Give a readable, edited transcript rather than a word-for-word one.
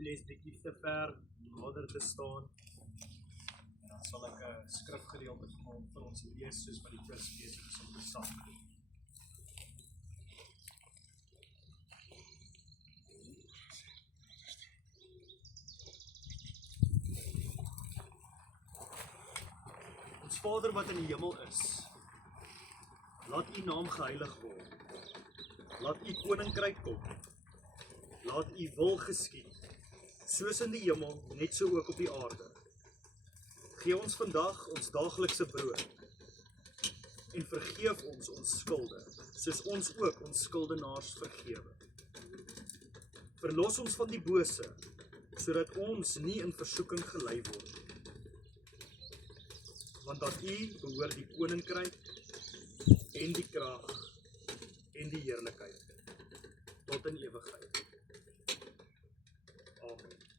les bietjie te ver nader te staan. En dan sal ek 'n skrifgedeelte vir ons lees soos wat die kurs besig is om te staan. Ons Vader wat in die hemel is, laat U naam geheilig word. Laat U koninkryk kom. Laat U wil geskied, soos in die hemel, net so ook op die aarde. Gee ons vandag ons daaglikse brood en vergeef ons ons skulde, soos ons ook ons skuldenaars vergewe. Verlos ons van die bose, sodat ons nie in versoeking gelei word. Want dat U behoort die koninkryk en die krag en die heerlikheid tot in ewigheid. Amen.